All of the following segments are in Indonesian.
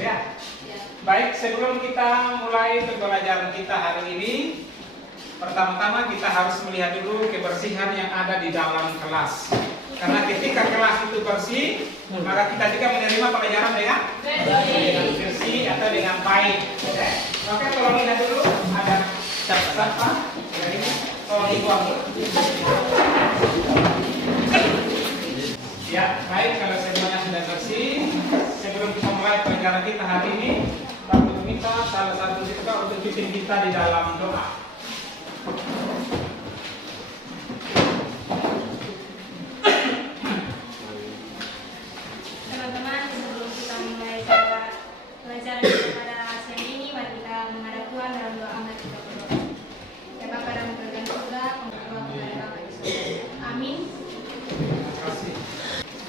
Ya. Baik, sebelum kita mulai pembelajaran kita hari ini, pertama-tama kita harus melihat dulu kebersihan yang ada di dalam kelas. Karena ketika kelas itu bersih, maka kita juga menerima pelajaran dengan bersih atau dengan baik. Oke, tolong lihat dulu ada sampah. Tolong dibuang. Ya, baik, kalau semuanya sudah bersih, sebelum kita mulai pelajaran kita hari ini, kami meminta salah satu siswa untuk pimpin kita di dalam doa. Teman-teman, sebelum kita mulai pelajaran pada siang ini, mari kita menghadap Tuhan dalam doa amat kita berdoa. Ya Bapa dalam kerajaan surga, berdoa kepada Bapa di surga. Amin. Terima kasih.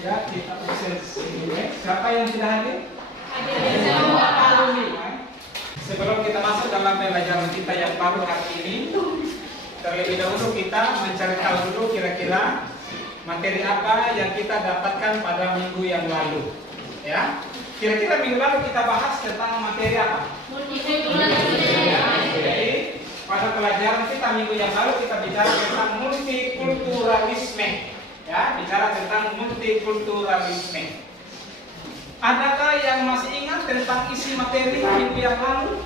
Ya, kita proses ini. Siapa yang tidak hadir? Sebelum kita masuk dalam pelajaran kita yang baru hari ini, terlebih dahulu kita mencari tahu dulu kira-kira materi apa yang kita dapatkan pada minggu yang lalu. Ya, kira-kira minggu lalu kita bahas tentang materi apa? Ya, jadi pada pelajaran kita minggu yang lalu kita bicara tentang multikulturalisme. Ya, bicara tentang multikulturalisme. Adakah yang masih ingat tentang isi materi minggu yang lalu?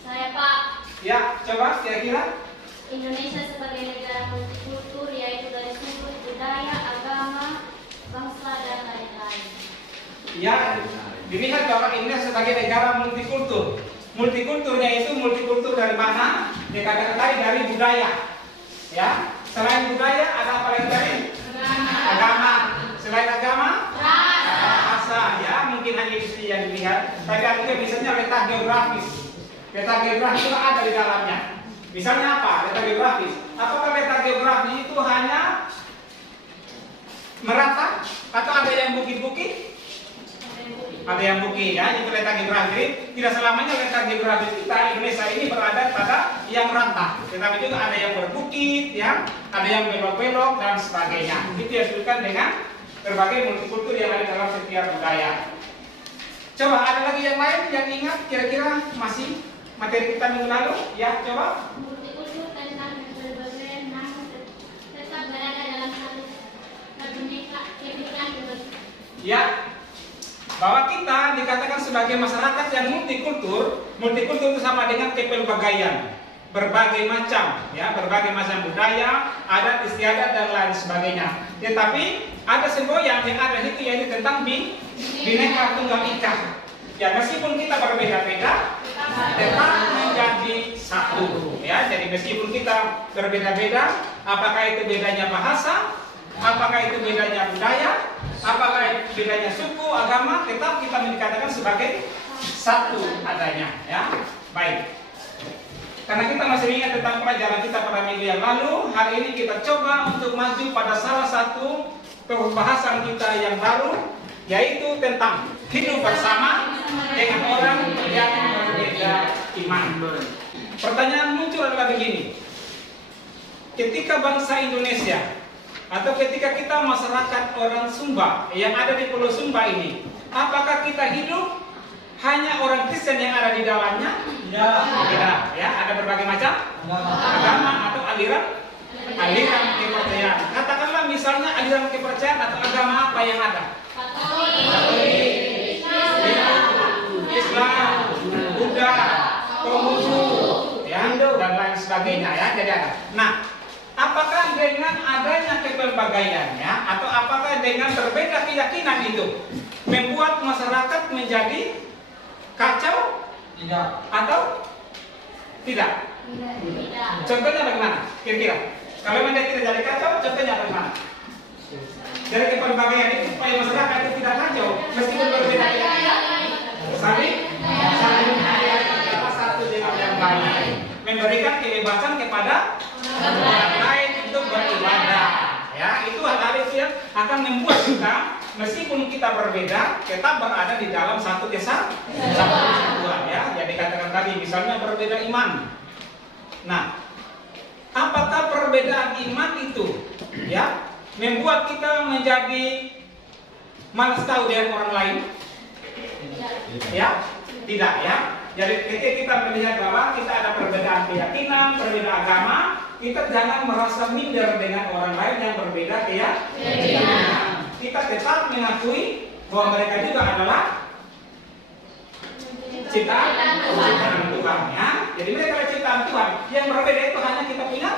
Saya Pak. Ya, coba kira-kira. Indonesia sebagai negara multikultur, yaitu dari sudut budaya, agama, bangsa, dan lain-lain. Ya, dilihat bahwa Indonesia sebagai negara multikultur. Multikulturnya itu multikultur dari mana? Dikatakan tadi dari budaya. Ya, selain budaya ada apa lagi tadi? Agama. Selain agama? Bahasa. Ya, mungkin hanya itu yang dilihat. Tapi juga misalnya letak geografis. Letak geografis itu ada di dalamnya. Misalnya apa? Letak geografis. Apakah letak geografis itu hanya merata atau ada yang bukit-bukit? Ada yang bukit, ya. Itu letak geografis. Tidak selamanya letak geografis kita Indonesia ini berada pada yang merata. Tetapi juga ada yang berbukit, ya. Ada yang belok-belok dan sebagainya. Itu yang disebutkan dengan berbagai multikultur yang ada dalam setiap budaya. Coba ada lagi yang lain yang ingat kira-kira masih materi kita minggu lalu? Ya, coba. Multikultur tentang berbagai namun tetap berada dalam satu kebinekaan. Ya, bahwa kita dikatakan sebagai masyarakat yang multikultur. Multikultur itu sama dengan kepelbagaian, berbagai macam, ya, berbagai macam budaya, adat istiadat dan lain sebagainya. Tetapi ada semboyan yang ada itu yaitu tentang Bhinneka Tunggal Ika. Ya, meskipun kita berbeda-beda, tetap menjadi satu. Ya, jadi meskipun kita berbeda-beda, apakah itu bedanya bahasa, apakah itu bedanya budaya, apakah itu bedanya suku, agama, tetap kita dikatakan sebagai satu adanya. Ya, baik. Karena kita masih ingat tentang pelajaran kita pada minggu yang lalu, hari ini kita coba untuk maju pada salah satu pembahasan kita yang baru, yaitu tentang hidup bersama dengan orang yang berbeda iman. Pertanyaan muncul adalah begini: ketika bangsa Indonesia atau ketika kita masyarakat orang Sumba yang ada di Pulau Sumba ini, apakah kita hidup hanya orang Kristen yang ada di dalamnya? Tidak, ya, ada berbagai macam agama atau aliran kepercayaan. Katakanlah misalnya aliran kepercayaan atau agama apa yang ada? Katolik, Islam, Buddha, Konghucu, ya, dan lain sebagainya, ya. Jadi ada. Nah, apakah dengan adanya kepelbagaiannya atau apakah dengan berbeda keyakinan itu membuat masyarakat menjadi kacau? Tidak. Atau tidak? Tidak. Contohnya bagaimana? Kira-kira kalau menjadi tidak jadi kacau, contohnya bagaimana? Dari kepelbagaian itu supaya masyarakat itu tidak kacau meskipun berbeda keyakinan, saling satu dengan yang lain, memberikan kebebasan kepada orang lain untuk beribadah. Ya, itu hal-hal itu yang akan membuat kita meskipun kita berbeda tetap berada di dalam satu kesatuan, ya. Yang dikatakan tadi misalnya berbeda iman. Nah, apakah perbedaan iman itu, ya, membuat kita menjadi malas tahu dengan orang lain? Ya, tidak ya. Jadi ketika kita melihat bahwa kita ada perbedaan keyakinan, perbedaan agama, kita jangan merasa minder dengan orang lain yang berbeda keyakinan. Kita tetap mengakui bahwa mereka juga adalah ciptaan Tuhan ya. Jadi mereka adalah ciptaan Tuhan. Yang berbeda itu hanya kita punya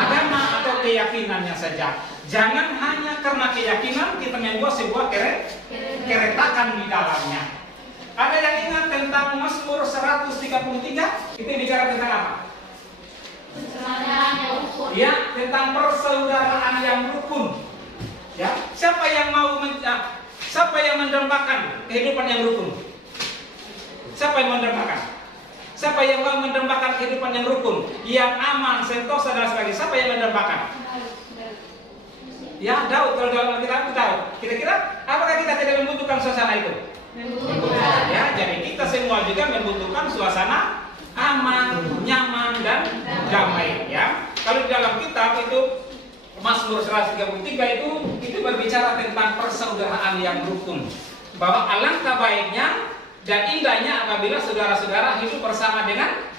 agama atau keyakinannya saja. Jangan hanya karena keyakinan kita membuat sebuah keretakan di dalamnya. Ada yang ingat tentang Mazmur 133? Itu bicara tentang apa? Ya, tentang persaudaraan yang rukun. Ya, siapa yang mendambakan kehidupan yang rukun? Siapa yang mendambakan? Siapa yang mau mendambakan kehidupan yang rukun, yang aman, sentosa dan sebagainya? Siapa yang mendambakan? Ya, Daud. Kalau dalam Alkitab itu Daud. Kira-kira apakah kita tidak membutuhkan suasana itu? Membutuhkan. Ya, jadi kita semua juga membutuhkan suasana aman, nyaman dan damai. Ya, kalau di dalam kitab itu Mazmur 133 itu berbicara tentang persaudaraan yang rukun. Bahwa alangkah baiknya dan indahnya apabila saudara-saudara hidup bersama dengan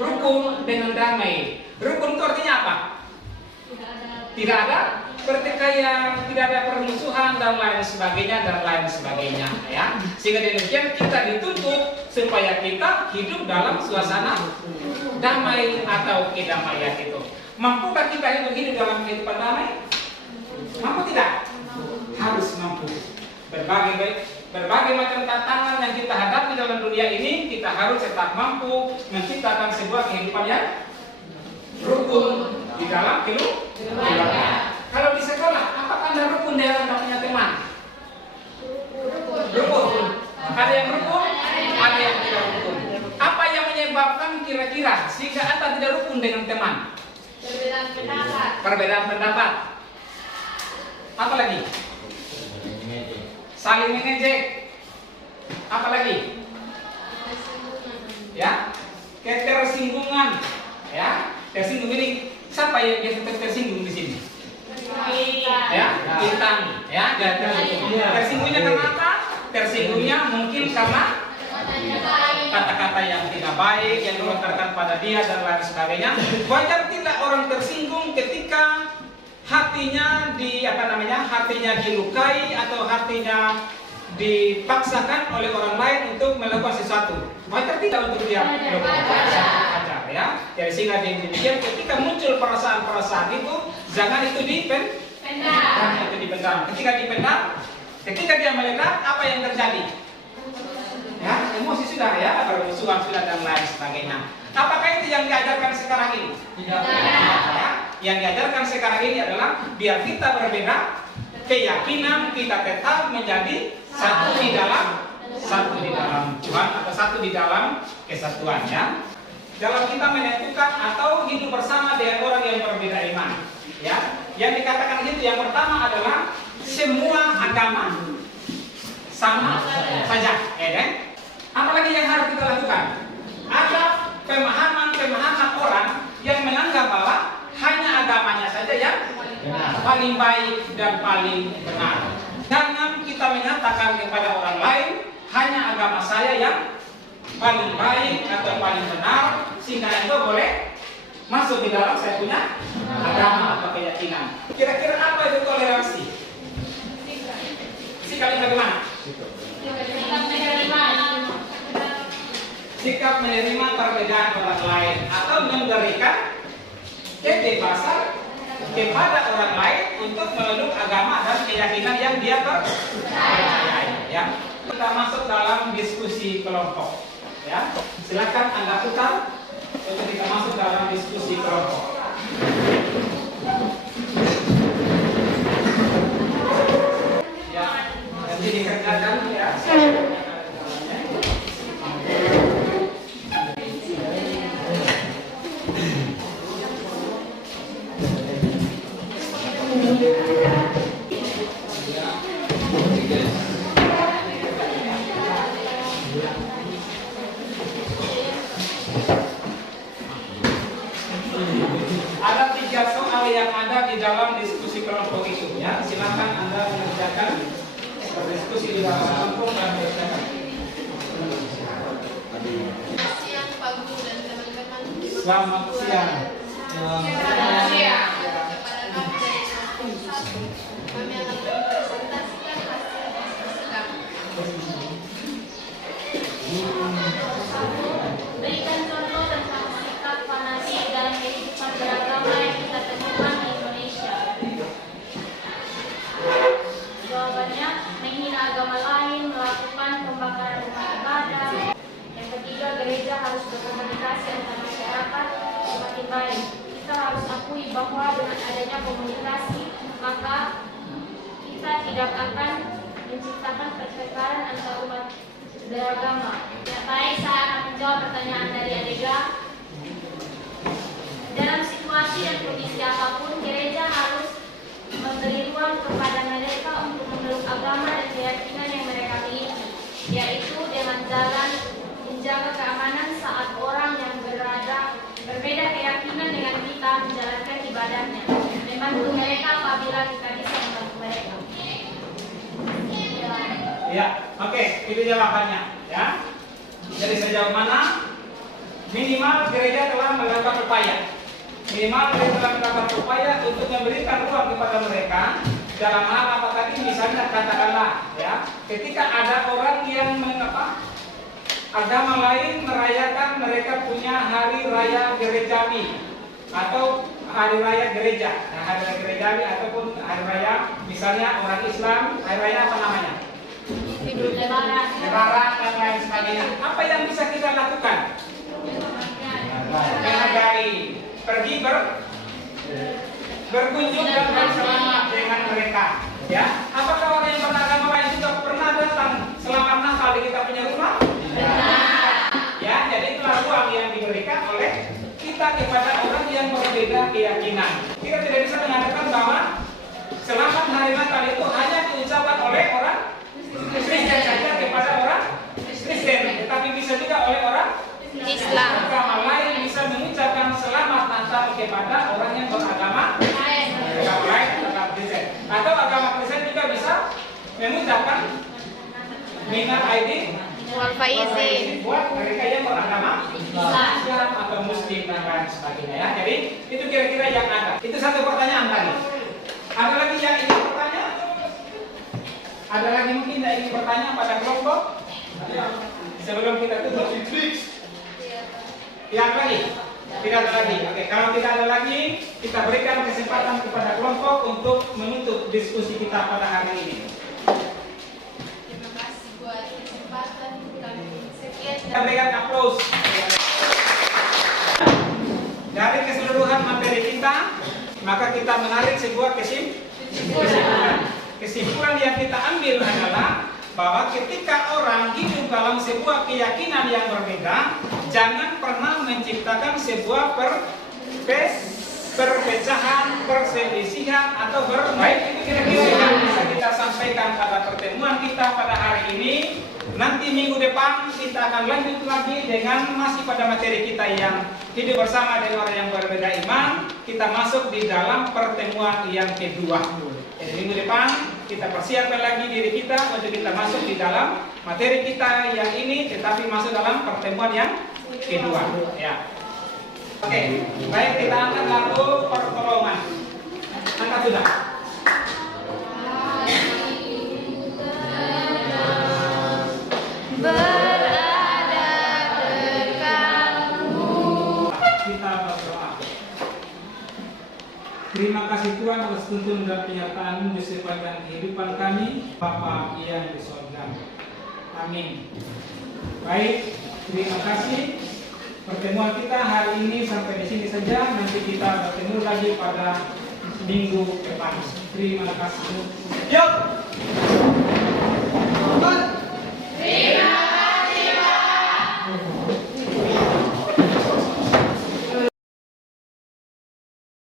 rukun, dengan damai. Rukun itu artinya apa? Tidak ada pertikaian, tidak ada permusuhan dan lain sebagainya ya. Sehingga demikian kita dituntut supaya kita hidup dalam suasana damai atau kedamaian itu. Mampukah kita hidup dalam kehidupan damai? Mampu tidak? Harus mampu. Berbagai macam tantangan yang kita hadapi dalam dunia ini, kita harus tetap mampu menciptakan sebuah kehidupan yang rukun di dalam keluarga. Kalau di sekolah, apakah Anda rukun dengan Anda punya teman? Rukun. Ada yang rukun, ada yang tidak rukun. Apa yang menyebabkan kira-kira sehingga Anda tidak rukun dengan teman? Perbedaan pendapat. Apa lagi? Saling mengejek. Apa lagi? Ya, ketersinggungan. Ya, tersinggung ini siapa yang biasa tersinggung di sini? Ya, bintang. Ya, tersinggungnya karena apa? Tersinggungnya mungkin karena kata-kata yang tidak baik yang dilontarkan pada dia dan lain sebagainya. Wajar tidak orang tersinggung ketika hatinya hatinya dilukai atau hatinya dipaksakan oleh orang lain untuk melakukan sesuatu. Wajar tidak untuk dia melakukan ya. Jadi sehingga demikian ketika muncul perasaan-perasaan itu jangan itu dipendam. Ketika dipendam, ketika dia meledak, apa yang terjadi? Ya, emosi sudah ya, permusuhan sudah dan lain sebagainya. Apakah itu yang diajarkan sekarang ini? Tidak. Ya, yang diajarkan sekarang ini adalah biar kita berbeda keyakinan, kita tetap menjadi satu di dalam Tuhan atau satu di dalam kesatuan ya. Dalam kita menentukan atau hidup bersama dengan orang yang berbeda iman. Ya, yang dikatakan itu yang pertama adalah semua agama sama saja, ya kan? Apalagi yang harus kita lakukan? Ada pemahaman orang yang menganggap bahwa hanya agamanya saja yang paling baik dan paling benar. Jangan kita menyatakan kepada orang lain hanya agama saya yang paling baik atau paling benar, sehingga itu boleh masuk di dalam saya punya agama atau keyakinan. Kira-kira apa itu toleransi? Sikap yang bagaimana? Sikap menerima perbedaan orang lain atau memberikan kebebasan kepada orang lain untuk memeluk agama dan keyakinan yang dia percayai. Ya. Kita masuk dalam diskusi kelompok. Ya, silakan Anda putar untuk kita masuk dalam diskusi kelompok. Ya, nanti dikerjakan ya. Ada 3 soal yang ada di dalam diskusi kelompok itu ya. Silakan Anda mengerjakan berdiskusi di dalam kelompok dan mengerjakan. Selamat siang. Kepada kami dari Kampung 1, kami akan mempresentasikan hasil diskusi kami. Berikan contoh tentang sikap fanatik dalam kehidupan beragama yang kita temukan di Indonesia. Jawabannya, menghina agama lain, melakukan pembakaran rumah ibadah. Yang ketiga, gereja harus berkomunikasi antar masyarakat semakin baik. Kita harus akui bahwa dengan adanya komunikasi, maka kita tidak akan menciptakan pertengkaran antar umat beragama. Ya, baik, saya akan menjawab pertanyaan dari Adega. Dalam situasi dan kondisi apapun, gereja harus memberi ruang kepada mereka untuk memeluk agama dan keyakinan yang mereka miliki, yaitu dengan jalan menjaga keamanan saat orang yang berbeda keyakinan dengan kita menjalankan ibadahnya, membantu mereka apabila kita bisa membantu mereka. Ya, oke, itu jawabannya. Ya, jadi sejauh mana minimal gereja telah melakukan upaya. Minimal gereja telah melakukan upaya untuk memberikan ruang kepada mereka dalam hal apa tadi, misalnya katakanlah, ya, ketika ada orang yang mengapa agama lain merayakan mereka punya hari raya gerejawi atau hari raya gereja, nah, hari raya gerejawi ataupun hari raya misalnya orang Islam, hari raya apa namanya? Lebaran dan lain sebagainya. Apa yang bisa kita lakukan? Menghargai, pergi berkunjung dan berselamat dengan mereka. Ya, apakah orang yang beragama lain juga pernah datang selamat Natal di kita punya rumah? Ya, jadi itulah ruang yang diberikan oleh kita kepada orang yang berbeda keyakinan. Kita tidak bisa mengatakan bahwa selamat hari Natal itu hanya diucapkan oleh orang Kristen saja kepada orang Kristen, tetapi bisa juga oleh orang Islam. Agama lain bisa mengucapkan selamat Natal kepada orang yang beragama lain, agama Kristen. Atau agama Kristen juga bisa mengucapkan minal aidin wal faizin buat mereka yang beragama Islam atau Muslim dan lain sebagainya. Ya. Jadi itu kira-kira yang ada. Itu satu pertanyaan tadi. Ada lagi yang ingin bertanya? Ada lagi mungkin yang ingin bertanya pada kelompok? Sebelum kita tutup. Tidak ada lagi? Tidak ada lagi. Oke, kalau tidak ada lagi, kita berikan kesempatan kepada kelompok untuk menutup diskusi kita pada hari ini. Terima kasih buat kesempatan kami. Sekian. Kita berikan aplaus. Dari keseluruhan materi kita, maka kita menarik sebuah kesimpulan. Kesimpulan yang kita ambil adalah bahwa ketika orang hidup dalam sebuah keyakinan yang berbeda, jangan pernah menciptakan sebuah perpecahan, perselisihan atau berbaik. Itu kira-kira yang bisa kita sampaikan pada pertemuan kita pada hari ini. Nanti minggu depan kita akan lanjut lagi dengan masih pada materi kita yang hidup bersama dengan orang yang berbeda iman. Kita masuk di dalam pertemuan yang kedua. Jadi minggu depan kita persiapkan lagi diri kita untuk kita masuk di dalam materi kita yang ini, tetapi masuk dalam pertemuan yang kedua. Ya. Oke, baik, kita angkat lagu pertolongan. Angkat sudah. Berada dekatmu. Kita berdoa. Terima kasih Tuhan atas tuntunan dan penyertaan-Mu di sepanjang kehidupan kami, Bapa yang di sorga. Amin. Baik, terima kasih. Pertemuan kita hari ini sampai di sini saja. Nanti kita bertemu lagi pada minggu depan. Terima kasih. Yuk.